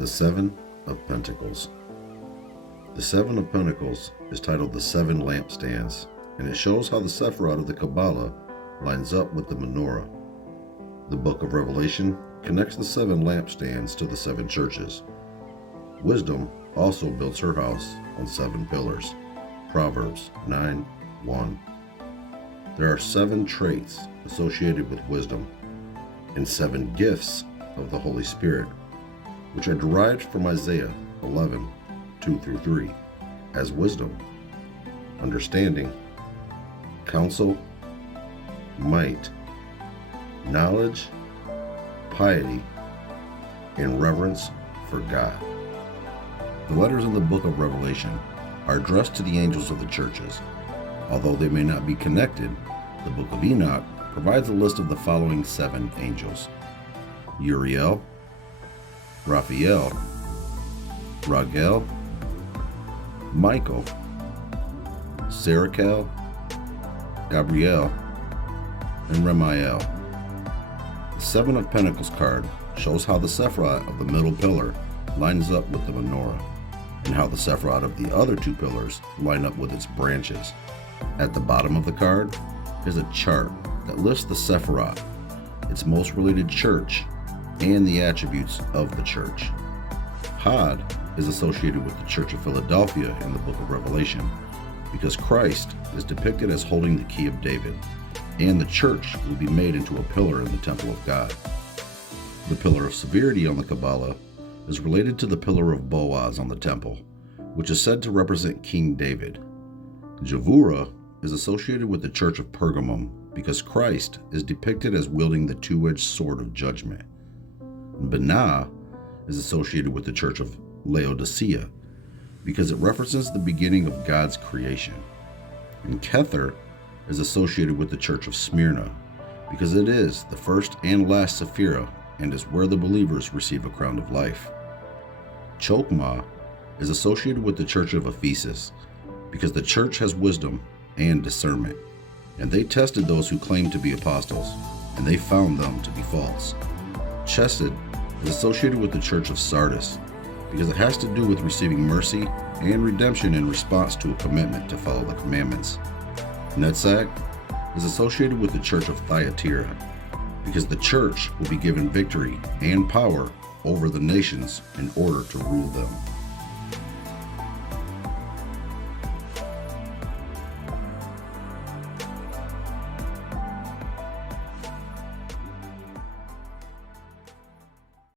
The Seven of Pentacles. The Seven of Pentacles is titled the Seven Lampstands, and it shows how the Sephiroth of the Kabbalah lines up with the menorah. The Book of Revelation connects the seven lampstands to the seven churches. Wisdom also builds her house on seven pillars. Proverbs 9:1. There are seven traits associated with wisdom and seven gifts of the Holy Spirit, which are derived from Isaiah 11:2-3 as wisdom, understanding, counsel, might, knowledge, piety, and reverence for God. The letters in the Book of Revelation are addressed to the angels of the churches. Although they may not be connected, the Book of Enoch provides a list of the following seven angels: Uriel, Raphael, Raguel, Michael, Serakel, Gabriel, and Ramiel. The Seven of Pentacles card shows how the Sephiroth of the middle pillar lines up with the menorah, and how the Sephiroth of the other two pillars line up with its branches. At the bottom of the card is a chart that lists the Sephiroth, its most related church, and the attributes of the church. Had is associated with the Church of Philadelphia in the Book of Revelation, because Christ is depicted as holding the key of David, and the church will be made into a pillar in the temple of God. The Pillar of Severity on the Kabbalah is related to the Pillar of Boaz on the temple, which is said to represent King David. Javura is associated with the Church of Pergamum, because Christ is depicted as wielding the two-edged sword of judgment. Binah is associated with the Church of Laodicea, because it references the beginning of God's creation. And Kether is associated with the Church of Smyrna, because it is the first and last Sephirah and is where the believers receive a crown of life. Chokmah is associated with the Church of Ephesus, because the church has wisdom and discernment, and they tested those who claimed to be apostles, and they found them to be false. Chesed is associated with the Church of Sardis, because it has to do with receiving mercy and redemption in response to a commitment to follow the commandments. Netzach is associated with the Church of Thyatira, because the church will be given victory and power over the nations in order to rule them.